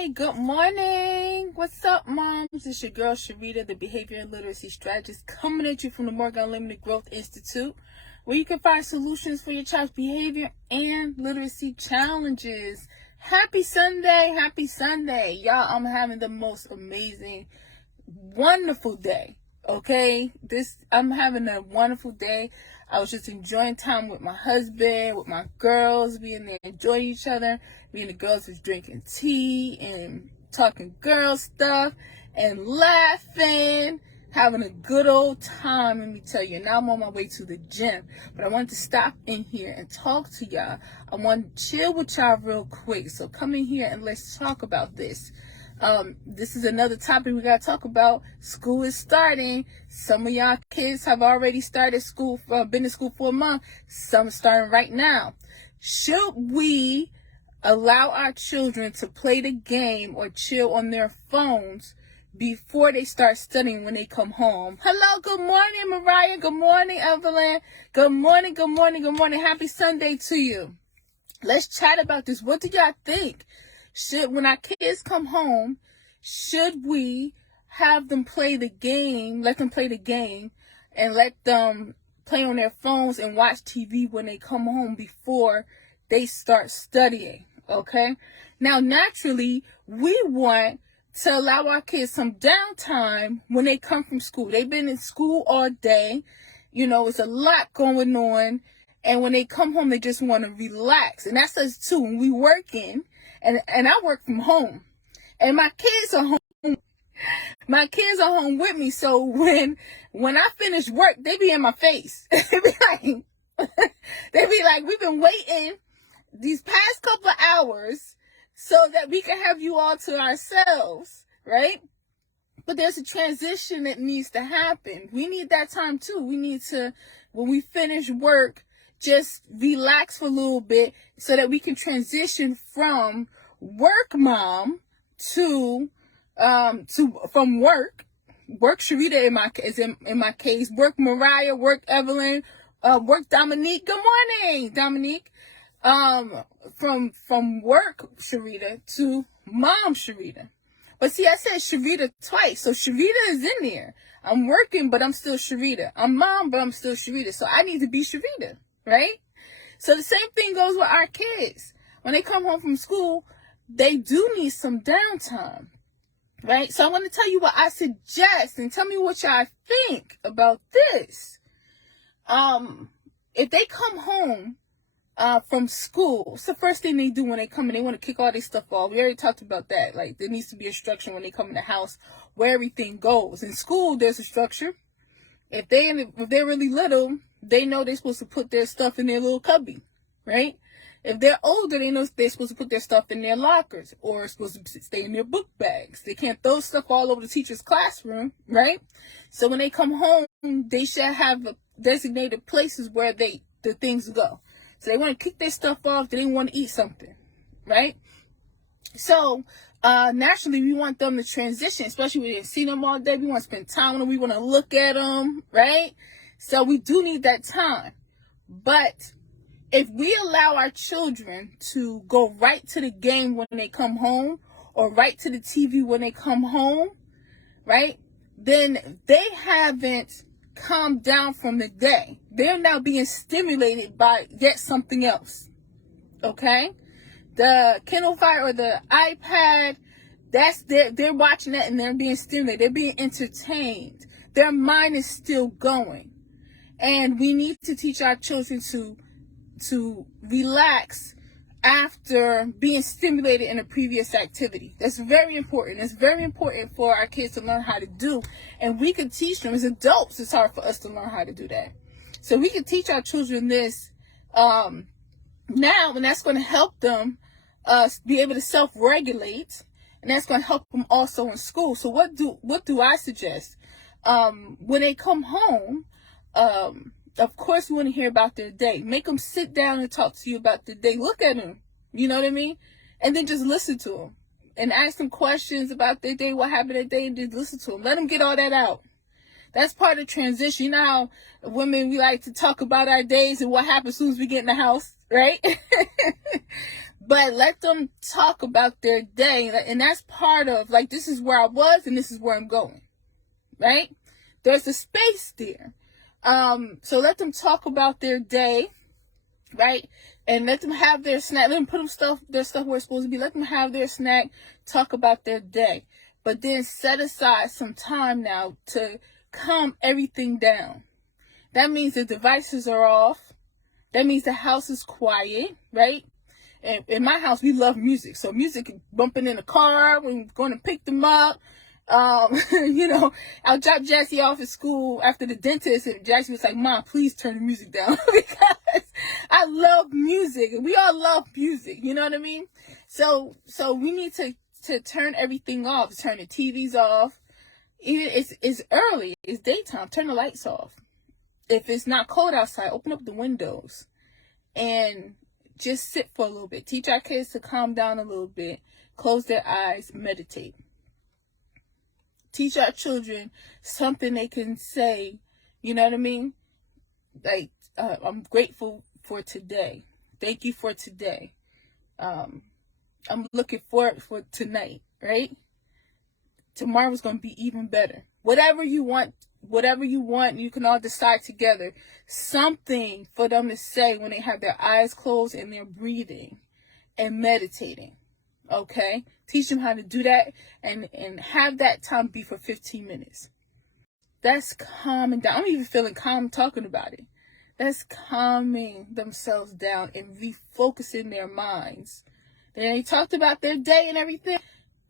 Hey, good morning. What's up, moms? It's your girl, Sharita, the Behavior and Literacy Strategist, coming at you from the Morgan Unlimited Growth Institute, where you can find solutions for your child's behavior and literacy challenges. Happy Sunday. Happy Sunday. Y'all, I'm having the most amazing, wonderful day. Okay? I'm having a wonderful day. I was just enjoying time with my husband, with my girls, being there, enjoying each other. Me and the girls was drinking tea and talking girl stuff and laughing, having a good old time, let me tell you. Now I'm on my way to the gym, but I wanted to stop in here and talk to y'all. I want to chill with y'all real quick, so come in here and let's talk about this. This is another topic we got to talk about. School is starting. Some of y'all kids have already started school, been in school for a month. Some are starting right now. Should we allow our children to play the game or chill on their phones before they start studying when they come home? Hello, good morning, Mariah. Good morning, Evelyn. Good morning, good morning, good morning. Happy Sunday to you. Let's chat about this. What do y'all think? When our kids come home, should we have them play the game, let them play the game, and let them play on their phones and watch TV when they come home before they start studying? Okay? Now, naturally, we want to allow our kids some downtime when they come from school. They've been in school all day. You know, it's a lot going on. And when they come home, they just want to relax. And that's us too. When we working, and I work from home, and my kids are home. My kids are home with me. So when I finish work, they be in my face. they be like, we've been waiting these past couple of hours so that we can have you all to ourselves, right? But there's a transition that needs to happen. We need that time too. We need to, when we finish work, just relax for a little bit so that we can transition from work mom to from work Sharita in my case, work Mariah, work Evelyn, work Dominique. Good morning, Dominique. From work Sharita to mom Sharita. But see, I said Sharita twice, so Sharita is in there. I'm working, but I'm still Sharita. I'm mom, but I'm still Sharita. So I need to be Sharita. Right? So the same thing goes with our kids. When they come home from school, they do need some downtime, right? So I want to tell you what I suggest and tell me what y'all think about this. If they come home from school, what's the first thing they do when they come in? They want to kick all their stuff off. We already talked about that. Like, there needs to be a structure when they come in the house where everything goes. In school, there's a structure. If they're really little, they know they're supposed to put their stuff in their little cubby, right? If they're older, they know they're supposed to put their stuff in their lockers or it's supposed to stay in their book bags. They can't throw stuff all over the teacher's classroom, right? So when they come home, they should have designated places where the things go. So they want to kick their stuff off. They want to eat something, right? So naturally, we want them to transition, especially when they see them all day. We want to spend time with them. We want to look at them, right? So we do need that time. But if we allow our children to go right to the game when they come home or right to the TV when they come home, right, then they haven't calmed down from the day. They're now being stimulated by yet something else, okay? The Kindle Fire or the iPad, they're watching that and they're being stimulated. They're being entertained. Their mind is still going. And we need to teach our children to relax after being stimulated in a previous activity. That's very important. It's very important for our kids to learn how to do. And we can teach them. As adults, it's hard for us to learn how to do that. So we can teach our children this now, and that's going to help them be able to self-regulate. And that's going to help them also in school. So what do I suggest? When they come home, of course, we want to hear about their day. Make them sit down and talk to you about their day. Look at them. You know what I mean? And then just listen to them. And ask them questions about their day, what happened that day, and just listen to them. Let them get all that out. That's part of the transition. You know how women, we like to talk about our days and what happens as soon as we get in the house, right? but let them talk about their day. And that's part of, like, this is where I was and this is where I'm going, right? There's a space there. So let them talk about their day, right? And let them have their snack. Let them put their stuff where it's supposed to be. Let them have their snack, talk about their day. But then set aside some time now to calm everything down. That means the devices are off. That means the house is quiet, right? And in my house, we love music. So music bumping in the car when we're going to pick them up. I'll drop Jassy off at school after the dentist, and Jassy was like, Mom, please turn the music down because I love music. And we all love music. You know what I mean? So we need to turn everything off, turn the TVs off. It's early, it's daytime, turn the lights off. If it's not cold outside, open up the windows and just sit for a little bit. Teach our kids to calm down a little bit, close their eyes, meditate. Teach our children something they can say, you know what I mean? Like, I'm grateful for today. Thank you for today. I'm looking forward for tonight, right? Tomorrow's going to be even better. Whatever you want, you can all decide together. Something for them to say when they have their eyes closed and they're breathing and meditating. Okay? Teach them how to do that and have that time be for 15 minutes. That's calming down. I'm even feeling calm talking about it. That's calming themselves down and refocusing their minds. Then they talked about their day and everything.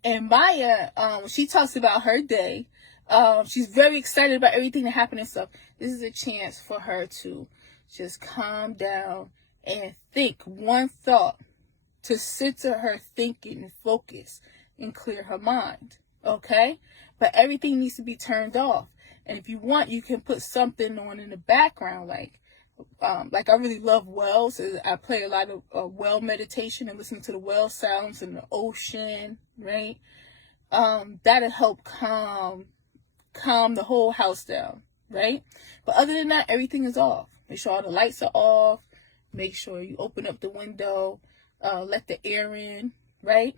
And Maya, she talks about her day. She's very excited about everything that happened and stuff. This is a chance for her to just calm down and think one thought to center her thinking and focus and clear her mind. Okay? But everything needs to be turned off. And if you want, you can put something on in the background, like I really love wells. So I play a lot of well meditation and listen to the well sounds and the ocean, right? That'll help calm the whole house down, right? But other than that, everything is off. Make sure all the lights are off. Make sure you open up the window, let the air in, right?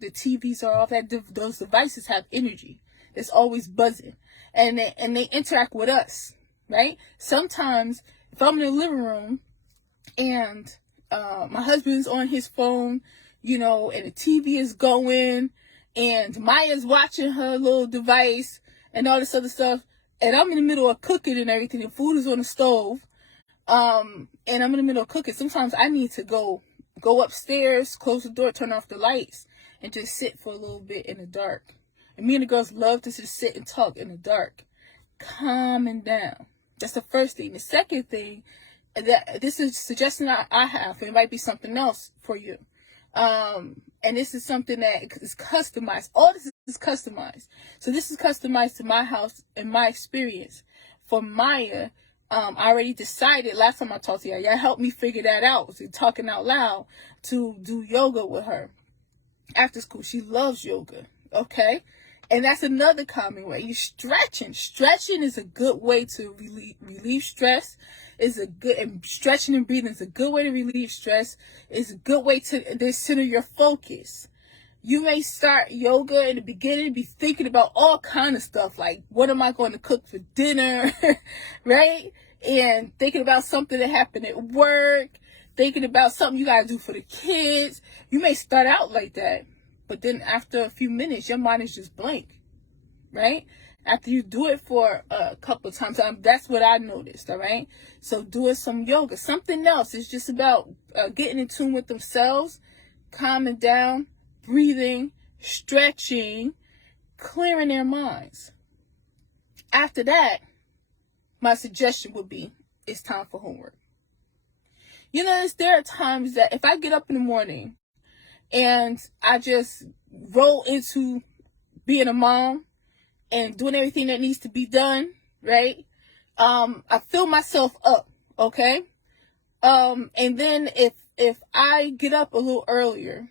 The TVs are off. Those devices have energy. It's always buzzing, and they interact with us, right? Sometimes if I'm in the living room and my husband's on his phone, and the TV is going, and Maya's watching her little device and all this other stuff, and I'm in the middle of cooking and everything, the food is on the stove, and I'm in the middle of cooking. Sometimes I need to go upstairs, close the door, turn off the lights, and just sit for a little bit in the dark. And me and the girls love to just sit and talk in the dark, calming down. That's the first thing. The second thing, that this is a suggestion I have, it might be something else for you. And this is something that is customized. All this is customized. So this is customized to my house and my experience. For Maya, I already decided last time I talked to y'all helped me figure that out. So talking out loud to do yoga with her after school. She loves yoga. Okay. And that's another common way. You're stretching. Stretching is a good way to relieve stress. And stretching and breathing is a good way to relieve stress. It's a good way to center your focus. You may start yoga in the beginning, be thinking about all kind of stuff like, what am I going to cook for dinner, right? And thinking about something that happened at work, thinking about something you got to do for the kids. You may start out like that. But then after a few minutes, your mind is just blank, right? After you do it for a couple of times, that's what I noticed, all right? So doing some yoga, something else. It's just about getting in tune with themselves, calming down, breathing, stretching, clearing their minds. After that, my suggestion would be, it's time for homework. There are times that if I get up in the morning, and I just roll into being a mom and doing everything that needs to be done, right? I fill myself up, okay? And then if I get up a little earlier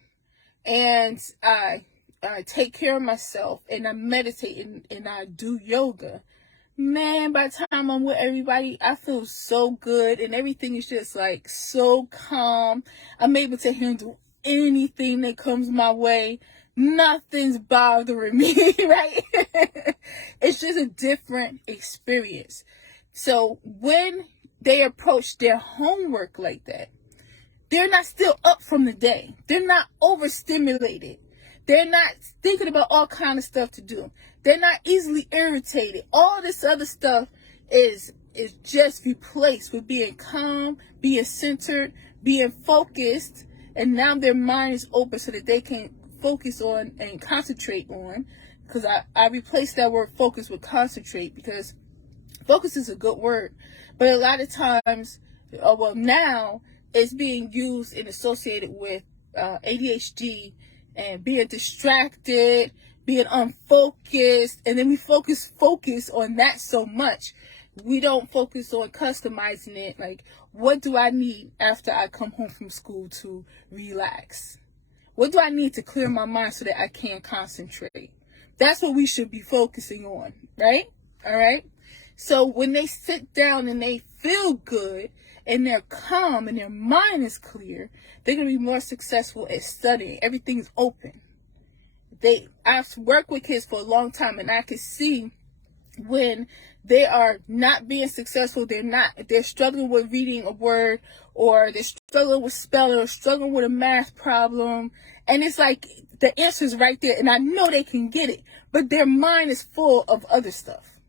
and I take care of myself and I meditate and I do yoga, man, by the time I'm with everybody, I feel so good and everything is just like so calm. I'm able to handle anything that comes my way. Nothing's bothering me, right? It's just a different experience. So when they approach their homework like that, they're not still up from the day. They're not overstimulated. They're not thinking about all kind of stuff to do. They're not easily irritated. All this other stuff is just replaced with being calm, being centered, being focused, and now their mind is open so that they can focus on and concentrate on. Because I replaced that word focus with concentrate, because focus is a good word, but a lot of times, now it's being used and associated with ADHD and being distracted, being unfocused, and then we focus on that so much. We don't focus on customizing it. Like, what do I need after I come home from school to relax? What do I need to clear my mind so that I can concentrate? That's what we should be focusing on, right? All right. So when they sit down and they feel good and they're calm and their mind is clear, they're going to be more successful at studying. Everything's open. I've worked with kids for a long time, and I can see when they are not being successful, they're struggling with reading a word, or they're struggling with spelling, or struggling with a math problem. And it's like the answer's right there, and I know they can get it, but their mind is full of other stuff.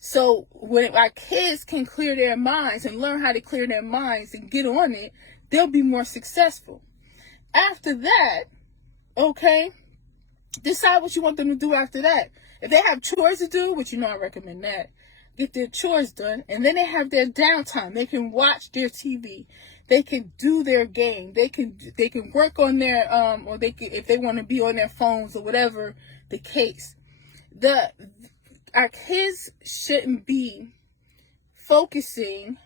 So when our kids can clear their minds and learn how to clear their minds and get on it, they'll be more successful. After that, okay, decide what you want them to do after that. If they have chores to do, which I recommend that, get their chores done, and then they have their downtime. They can watch their TV. They can do their game. They can work on their or they can, if they want to be on their phones or whatever the case. Our kids shouldn't be focusing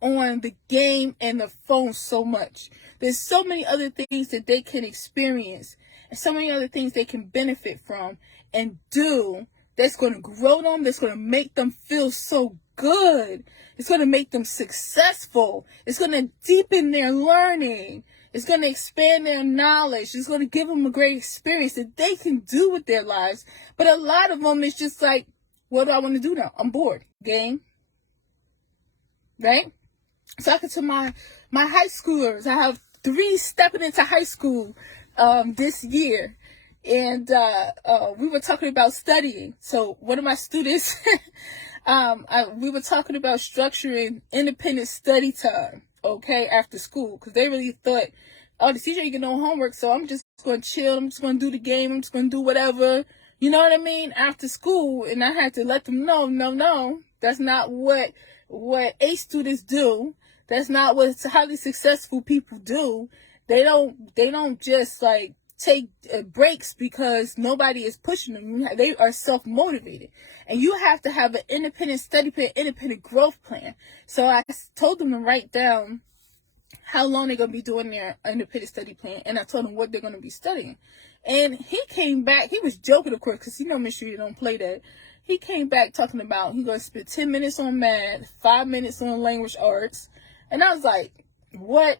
on the game and the phone so much. There's so many other things that they can experience, and so many other things they can benefit from and do that's going to grow them, that's going to make them feel so good. It's going to make them successful. It's going to deepen their learning. It's going to expand their knowledge. It's going to give them a great experience that they can do with their lives. But a lot of them, it's just like, what do I want to do now? I'm bored. Game. Right? Talking to my high schoolers. I have 3 stepping into high school this year. And we were talking about studying. So one of my students, we were talking about structuring independent study time, okay, after school. Because they really thought, oh, the teacher ain't get no homework, so I'm just going to chill. I'm just going to do the game. I'm just going to do whatever. You know what I mean? After school. And I had to let them know, no. That's not what A students do. That's not what highly successful people do. They don't just like take breaks because nobody is pushing them. They are self-motivated. And you have to have an independent study plan, independent growth plan. So I told them to write down how long they're going to be doing their independent study plan. And I told them what they're going to be studying. And he came back. He was joking, of course, because Miss Shree don't play that. He came back talking about he's going to spend 10 minutes on math, 5 minutes on language arts. And I was like, what?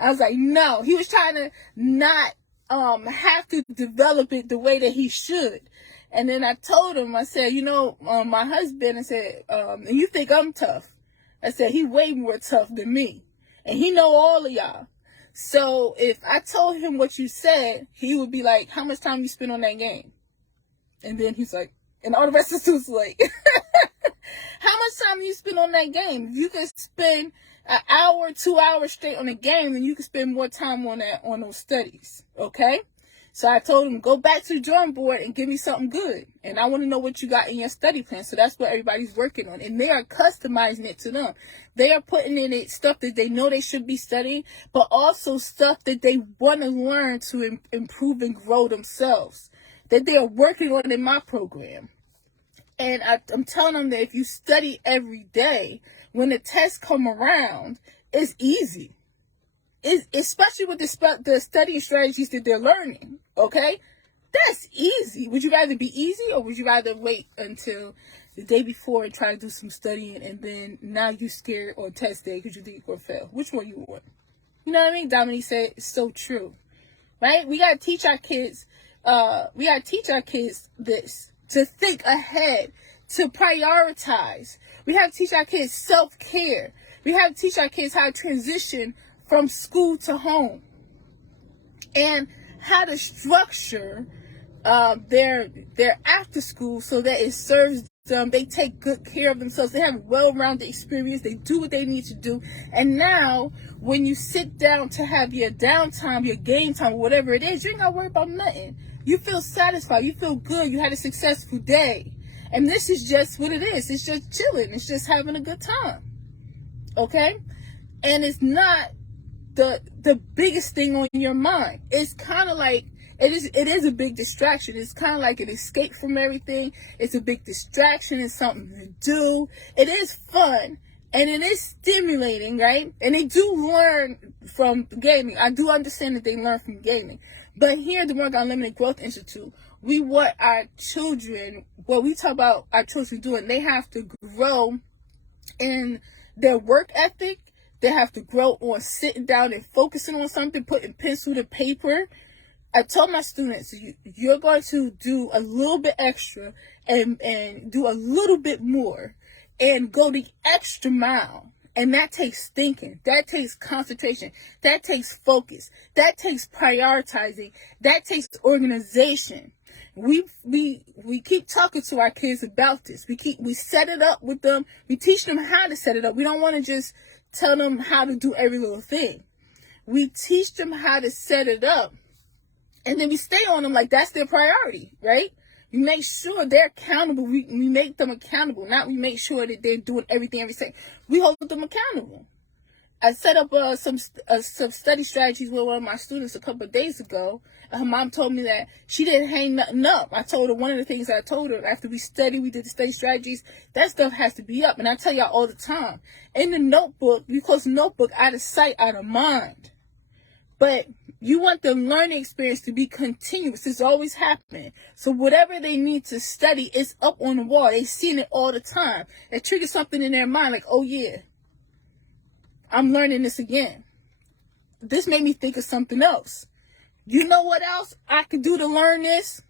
I was like, no. He was trying to not have to develop it the way that he should. And then I told him, I said, my husband, I said, and you think I'm tough. I said, he way more tough than me. And he know all of y'all. So if I told him what you said, he would be like, how much time you spend on that game? And then he's like, and all the rest of us like, how much time do you spend on that game? If you could spend an hour, 2 hours straight on a game, then you can spend more time on those studies. Okay? So I told him, go back to the drawing board and give me something good. And I want to know what you got in your study plan. So that's what everybody's working on. And they are customizing it to them. They are putting in it stuff that they know they should be studying, but also stuff that they want to learn to improve and grow themselves, that they are working on in my program. And I'm telling them that if you study every day, when the tests come around, it's easy. Especially with the studying strategies that they're learning, okay? That's easy. Would you rather be easy, or would you rather wait until the day before and try to do some studying, and then now you're scared on test day because you think you're going to fail? Which one you want? You know what I mean? Dominique said it's so true, right? We gotta teach our kids. This, to think ahead, to prioritize. We have to teach our kids self-care. We have to teach our kids how to transition from school to home, and how to structure their after school so that it serves them. They take good care of themselves. They have a well-rounded experience. They do what they need to do. And now, when you sit down to have your downtime, your game time, whatever it is, you ain't got to worry about nothing. You feel satisfied. You feel good. You had a successful day. And this is just what it is. It's just chilling. It's just having a good time. Okay? And it's not the biggest thing on your mind. It's kind of like, it is a big distraction. It's kind of like an escape from everything. It's a big distraction. It's something to do. It is fun, and it is stimulating, right? And they do learn from gaming. I do understand that they learn from gaming. But here at the Morgan Unlimited Growth Institute, we want our children, what we talk about our children doing, they have to grow in their work ethic. They have to grow on sitting down and focusing on something, putting pencil to paper. I told my students, you're going to do a little bit extra and do a little bit more and go the extra mile. And that takes thinking. That takes concentration. That takes focus. That takes prioritizing. That takes organization. We keep talking to our kids about this. We set it up with them. We teach them how to set it up. We don't want to just tell them how to do every little thing. We teach them how to set it up. And then we stay on them like that's their priority, right? We make sure they're accountable. We make them accountable. Not we make sure that they're doing everything every second. We hold them accountable. I set up some study strategies with one of my students a couple of days ago. Her mom told me that she didn't hang nothing up. I told her, one of the things I told her after we did the study strategies, that stuff has to be up. And I tell y'all all the time, in the notebook, you close the notebook, out of sight, out of mind. But you want the learning experience to be continuous. It's always happening. So whatever they need to study is up on the wall. They've seen it all the time. It triggers something in their mind like, oh yeah, I'm learning this again. This made me think of something else. You know what else I could do to learn this?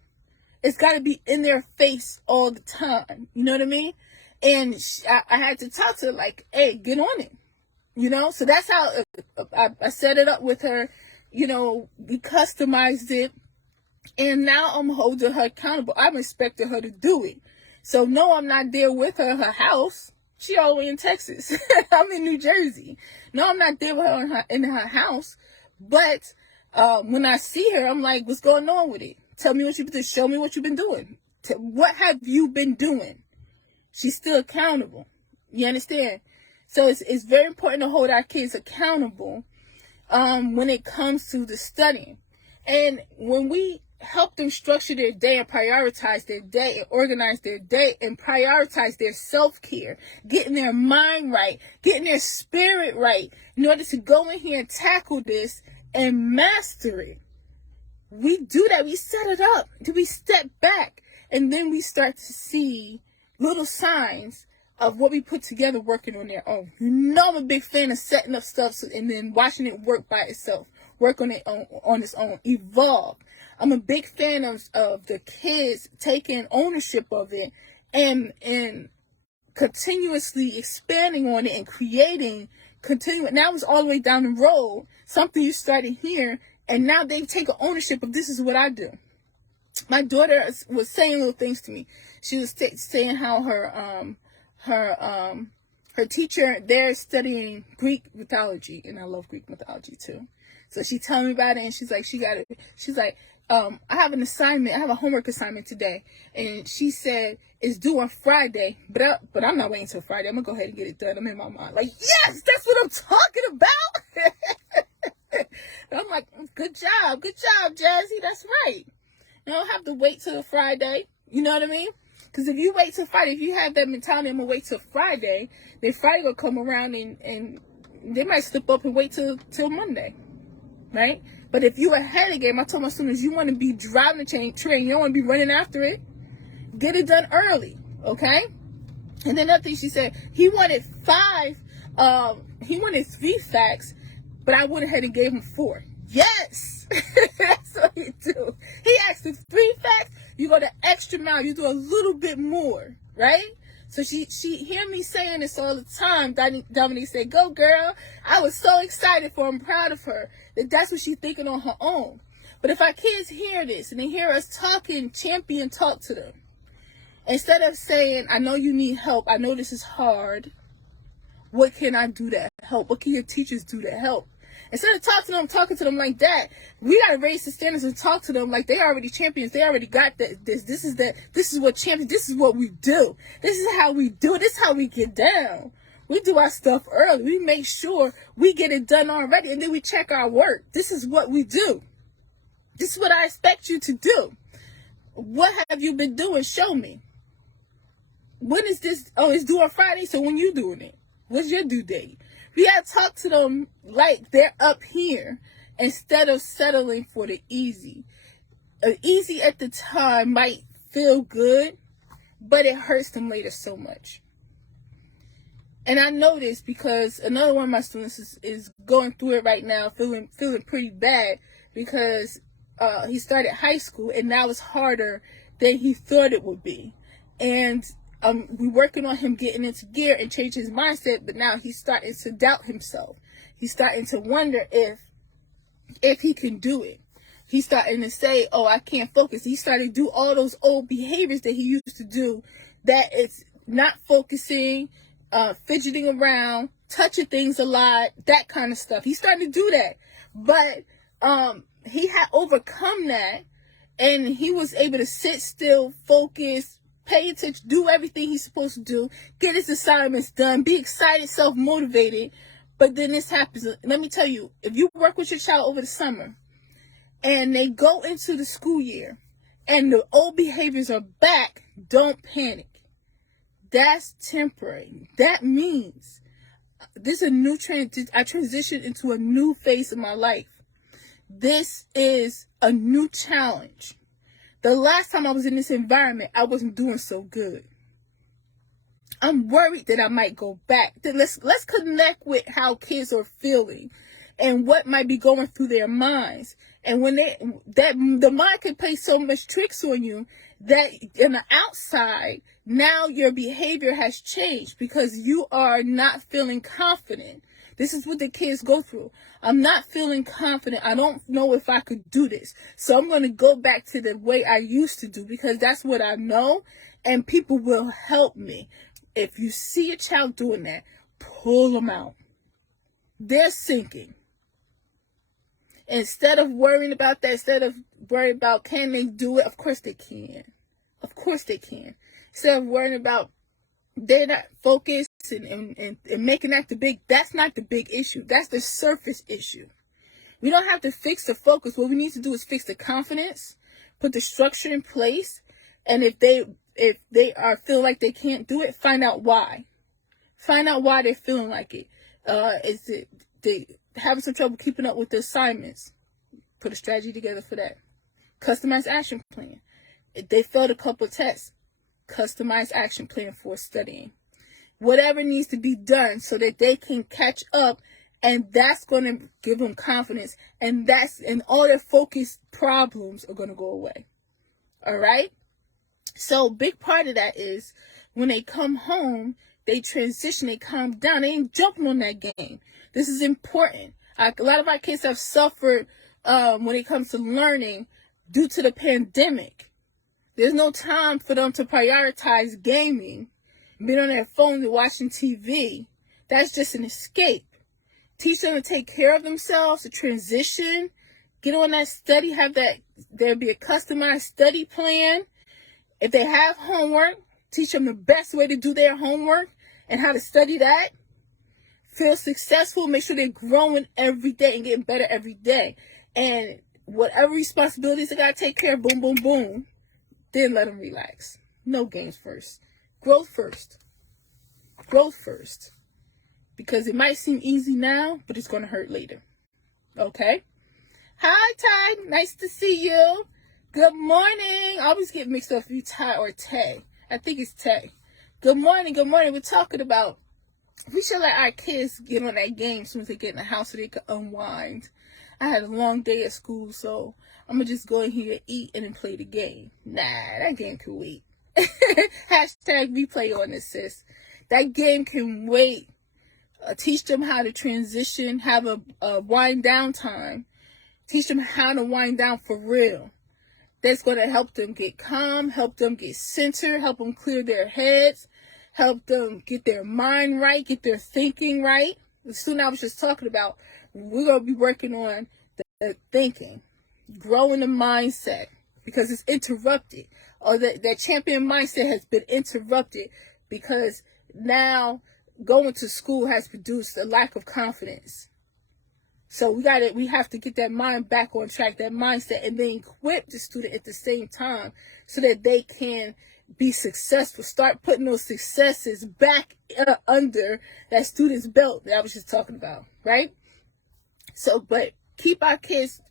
It's got to be in their face all the time. You know what I mean? And I had to talk to her like, hey, get on it. You know? So that's how I set it up with her. You know, we customized it. And now I'm holding her accountable. I'm expecting her to do it. So no, I'm not there with her at her house. She all the way in Texas. I'm in New Jersey. No, I'm not there with her in her house. But when I see her, I'm like, what's going on with it? Tell me what you've been doing. Show me what you've been doing. What have you been doing? She's still accountable. You understand? So it's very important to hold our kids accountable when it comes to the studying. And when we help them structure their day and prioritize their day and organize their day and prioritize their self-care, getting their mind right, getting their spirit right in order to go in here and tackle this and master it. We do that. We set it up. Then we step back and then we start to see little signs of what we put together working on their own. You know, I'm a big fan of setting up stuff and then watching it work by itself, work on it on its own, evolve. I'm a big fan of the kids taking ownership of it and continuously expanding on it and creating, now it's all the way down the road, something you started here, and now they've taken ownership of this is what I do. My daughter was saying little things to me. She was saying how her teacher, they're studying Greek mythology, and I love Greek mythology too. So she told me about it, and she's like, I have an assignment. I have a homework assignment today. And she said, it's due on Friday, but I'm not waiting till Friday. I'm going to go ahead and get it done. I'm in my mind like, yes, that's what I'm talking about. And I'm like, good job, Jazzy. That's right. You don't have to wait till Friday. You know what I mean? Because if you wait till Friday, if you have that mentality, I'm going to wait till Friday, then Friday will come around and they might slip up and wait till Monday. Right? But if you're ahead of the game, I told my students, you want to be driving the train, you don't want to be running after it. Get it done early, okay? And then another thing she said, he wanted 3 facts but I went ahead and gave him 4. Yes, that's what he do. He asked for 3 facts. You go the extra mile. You do a little bit more, right? So she hear me saying this all the time. Dominique said, "Go, girl." I was so excited for her. I'm proud of her. That's what she's thinking on her own. But if our kids hear this and they hear us talking, champion talk to them. Instead of saying, "I know you need help. I know this is hard. What can I do to help? What can your teachers do to help?" Instead of talking to them like that, we gotta raise the standards and talk to them like they already champions. They already got that. This is what champions. This is what we do. This is how we do it. This is how we get down. We do our stuff early. We make sure we get it done already, and then we check our work. This is what we do. This is what I expect you to do. What have you been doing? Show me. When is this? Oh, it's due on Friday. So when you doing it? What's your due date? We gotta talk to them like they're up here instead of settling for the easy. Easy at the time might feel good, but it hurts them later so much. And I know this because another one of my students is going through it right now, feeling pretty bad because he started high school and now it's harder than he thought it would be. And we're working on him getting into gear and change his mindset, but now he's starting to doubt himself. He's starting to wonder if he can do it. He's starting to say, "Oh, I can't focus." He's starting to do all those old behaviors that he used to do, that it's not focusing, fidgeting around, touching things a lot, that kind of stuff. He's starting to do that. But he had overcome that, and he was able to sit still, focus, pay attention, do everything he's supposed to do, get his assignments done, be excited, self-motivated. But then this happens. Let me tell you, if you work with your child over the summer and they go into the school year and the old behaviors are back, don't panic. That's temporary. That means this is a new I transitioned into a new phase of my life. This is a new challenge. The last time I was in this environment, I wasn't doing so good. I'm worried that I might go back. Let's connect with how kids are feeling and what might be going through their minds. And when the mind can play so much tricks on you that in the outside, now your behavior has changed because you are not feeling confident. This is what the kids go through. I'm not feeling confident. I don't know if I could do this. So I'm going to go back to the way I used to do because that's what I know and people will help me. If you see a child doing that, pull them out. They're sinking. Instead of worrying about that, instead of worrying about can they do it, of course they can. Of course they can. Instead of worrying about they're not focused and making that the big, that's not the big issue. That's the surface issue. We don't have to fix the focus. What we need to do is fix the confidence, put the structure in place, and if they are feel like they can't do it, find out why. Find out why they're feeling like it. Is it they having some trouble keeping up with the assignments? Put a strategy together for that. Customized action plan. If they failed a couple of tests, customized action plan for studying. Whatever needs to be done so that they can catch up, and that's going to give them confidence, and all their focus problems are going to go away. All right? So big part of that is when they come home, they transition, they calm down, they ain't jumping on that game. This is important. A lot of our kids have suffered when it comes to learning due to the pandemic. There's no time for them to prioritize gaming, being on their phone and watching TV. That's just an escape. Teach them to take care of themselves, to transition, get on that study, there'll be a customized study plan. If they have homework, teach them the best way to do their homework and how to study that. Feel successful, make sure they're growing every day and getting better every day. And whatever responsibilities they got to take care of, boom, boom, boom. Then let them relax. No games first. Growth first. Growth first. Because it might seem easy now, but it's going to hurt later. Okay? Hi, Ty. Nice to see you. Good morning. I always get mixed up if you Ty or Tay. I think it's Tay. Good morning. Good morning. We're talking about We should let our kids get on that game as soon as they get in the house so they can unwind. I had a long day at school, so I'm going to just go in here, eat, and then play the game. Nah, that game can wait. Hashtag replay on this, sis. That game can wait. Teach them how to transition, have a wind down time. Teach them how to wind down for real. That's going to help them get calm, help them get centered, help them clear their heads, help them get their mind right, get their thinking right. The student I was just talking about, we're going to be working on the thinking, growing the mindset, because it's interrupted. Or that champion mindset has been interrupted because now going to school has produced a lack of confidence. So we have to get that mind back on track, that mindset, and then equip the student at the same time so that they can be successful. Start putting those successes back under that student's belt that I was just talking about, right? So, but keep our kids,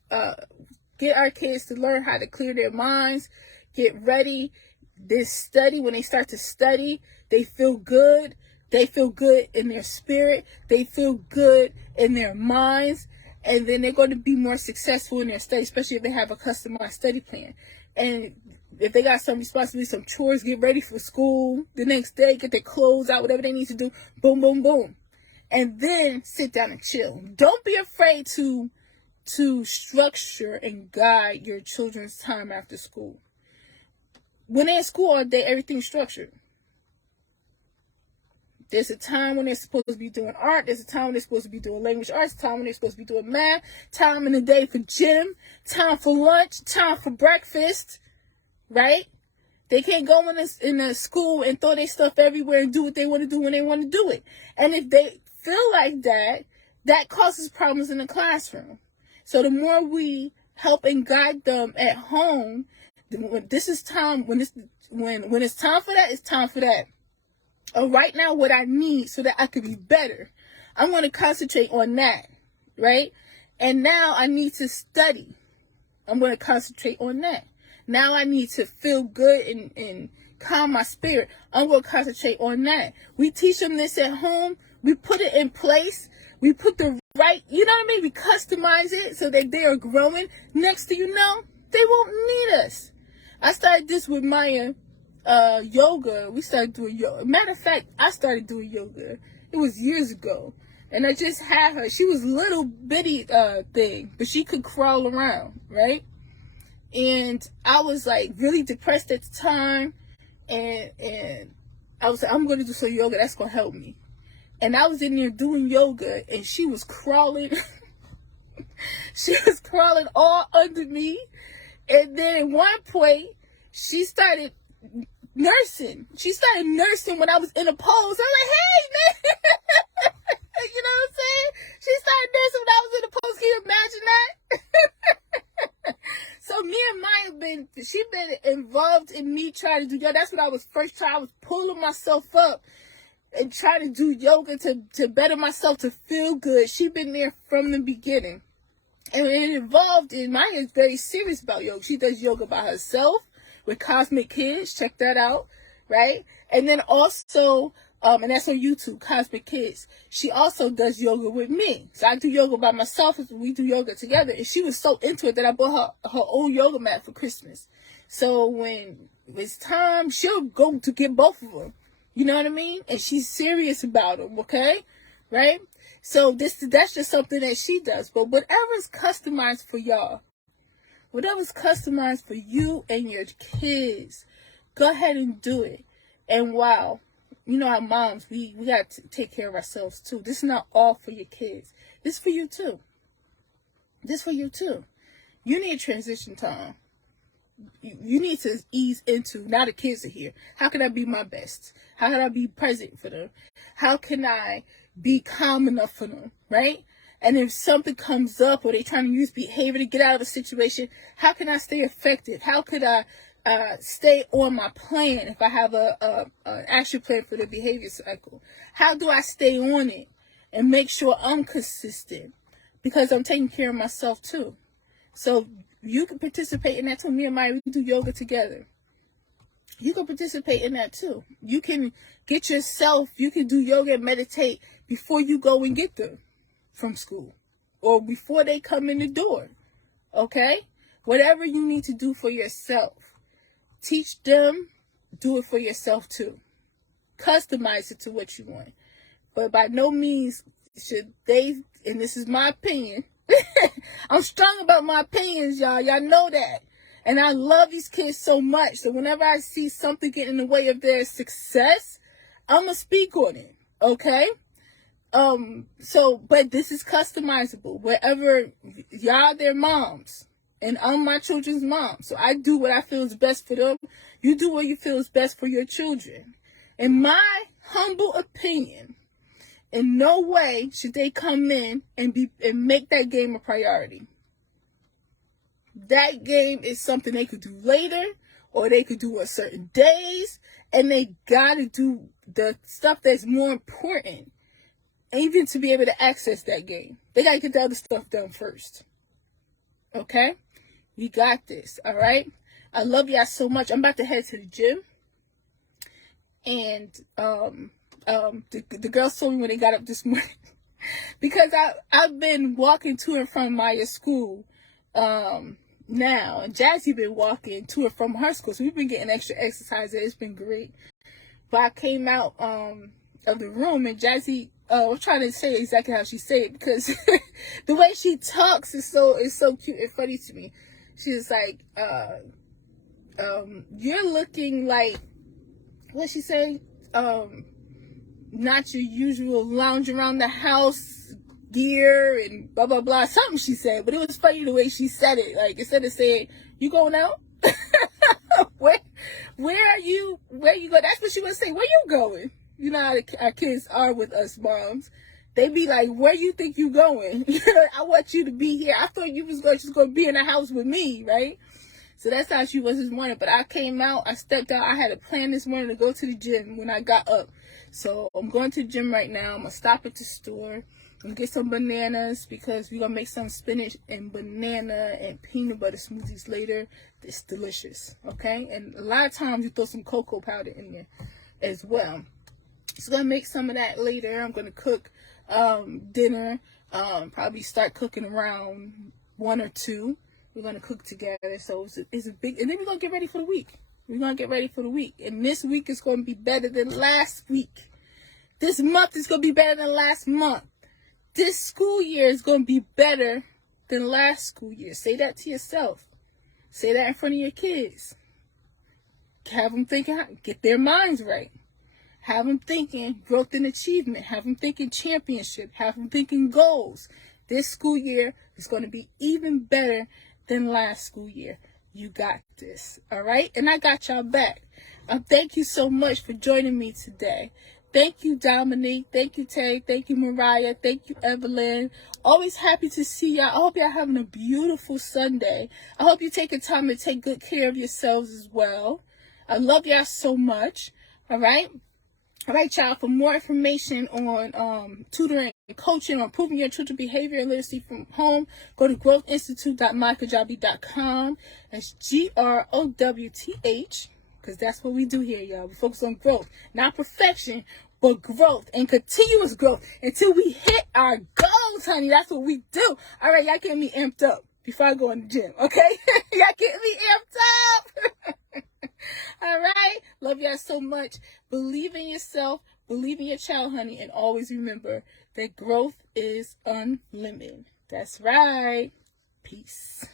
get our kids to learn how to clear their minds, get ready. This study, when they start to study, they feel good. They feel good in their spirit. They feel good in their minds. And then they're going to be more successful in their study, especially if they have a customized study plan. And if they got some responsibility, some chores, get ready for school the next day, get their clothes out, whatever they need to do. Boom, boom, boom. And then sit down and chill. Don't be afraid to structure and guide your children's time after school. When they're in school all day, everything's structured. There's a time when they're supposed to be doing art. There's a time when they're supposed to be doing language arts. Time when they're supposed to be doing math. Time in the day for gym. Time for lunch. Time for breakfast. Right? They can't go in a school and throw their stuff everywhere and do what they want to do when they want to do it. And if they feel like that, that causes problems in the classroom. So the more we help and guide them at home, this is time when it's time for that, it's time for that. Right now, what I need so that I can be better, I'm going to concentrate on that, right? And now I need to study. I'm going to concentrate on that. Now I need to feel good and calm my spirit. I'm going to concentrate on that. We teach them this at home. We put it in place. We put the right, you know what I mean? We customize it so that they are growing. Next thing you know, they won't need us. I started this with Maya. Yoga. We started doing yoga. Matter of fact, I started doing yoga. It was years ago. And I just had her. She was a little bitty thing, but she could crawl around, right? And I was like really depressed at the time. And I was like, I'm going to do some yoga. That's going to help me. And I was in there doing yoga and she was crawling. She was crawling all under me. And then at one point, she started nursing. She started nursing when I was in a pose. I was like, hey, man. You know what I'm saying? She started nursing when I was in a pose. Can you imagine that? So me and Maya she been involved in me trying to do yoga. That's what I was first trying. I was pulling myself up and trying to do yoga to better myself, to feel good. She been there from the beginning. And it involved in Maya is very serious about yoga. She does yoga by herself with Cosmic Kids. Check that out, right? And then also, and that's on YouTube, Cosmic Kids. She also does yoga with me. So I do yoga by myself, and we do yoga together. And she was so into it that I bought her own yoga mat for Christmas. So when it's time, she'll go to get both of them. You know what I mean? And she's serious about them, okay? Right? So that's just something that she does. But whatever's customized for y'all, whatever's customized for you and your kids, go ahead and do it. And wow, you know, our moms, we got to take care of ourselves too. This is not all for your kids. This is for you too. This is for you too. You need transition time. You need to ease into, now the kids are here. How can I be my best? How can I be present for them? How can I be calm enough for them, right? And if something comes up or they're trying to use behavior to get out of a situation, how can I stay effective? How could I stay on my plan if I have an action plan for the behavior cycle? How do I stay on it and make sure I'm consistent? Because I'm taking care of myself too. So you can participate in that too. Me and Maya, we do yoga together. you can participate in that too. You can you can do yoga and meditate before you go and get them from school or before they come in the door. Okay? Whatever you need to do for yourself, teach them, do it for yourself too. Customize it to what you want. But by no means should they, and this is my opinion, I'm strong about my opinions, y'all. Y'all know that. And I love these kids so much. So whenever I see something get in the way of their success, I'm going to speak on it. Okay? But this is customizable. Wherever y'all their moms. And I'm my children's mom. So I do what I feel is best for them. You do what you feel is best for your children. In my humble opinion, in no way should they come in and make that game a priority. That game is something they could do later, or they could do on certain days, and they gotta do the stuff that's more important, even to be able to access that game. They gotta get the other stuff done first. Okay? We got this, all right? I love y'all so much. I'm about to head to the gym, and the girls told me when they got up this morning, because I've been walking to and from Maya's school now, and Jazzy been walking to and from her school, so we've been getting extra exercise. It's been great. But I came out of the room, and Jazzy, I'm trying to say exactly how she said it, because the way she talks is so cute and funny to me. She was like, you're looking like, what'd she say? Not your usual lounge around the house gear and blah blah blah, something she said, but it was funny the way she said it. Like, instead of saying, you going out? where you go? That's what she was saying. Where you going? You know how our kids are with us moms. They be like, where you think you going? I want you to be here. I thought you was just going to be in the house with me, right? So that's how she was this morning. But I came out, I stepped out. I had a plan this morning to go to the gym when I got up. So I'm going to the gym right now. I'm going to stop at the store and get some bananas, because we're going to make some spinach and banana and peanut butter smoothies later. It's delicious, okay? And a lot of times you throw some cocoa powder in there as well. So I'm going to make some of that later. I'm going to cook dinner. Probably start cooking around 1 or 2. We're going to cook together. So it's a big, and then we're going to get ready for the week. We're going to get ready for the week. And this week is going to be better than last week. This month is going to be better than last month. This school year is going to be better than last school year. Say that to yourself. Say that in front of your kids. Have them thinking, get their minds right. Have them thinking growth and achievement. Have them thinking championship. Have them thinking goals. This school year is going to be even better than last school year. You got this. All right? And I got y'all back. Thank you so much for joining me today. Thank you, Dominique. Thank you, Tay. Thank you, Mariah. Thank you, Evelyn. Always happy to see y'all. I hope y'all having a beautiful Sunday. I hope you taking time to take good care of yourselves as well. I love y'all so much. All right? All right, y'all. For more information on tutoring and coaching on improving your children's behavior and literacy from home, go to growthinstitute.mykajabi.com. That's GROWTH, because that's what we do here, y'all. We focus on growth, not perfection, but growth and continuous growth until we hit our goals, honey. That's what we do. All right, y'all get me amped up before I go in the gym, okay? Y'all get me amped up. All right. Love y'all so much. Believe in yourself. Believe in your child, honey. And always remember that growth is unlimited. That's right. Peace.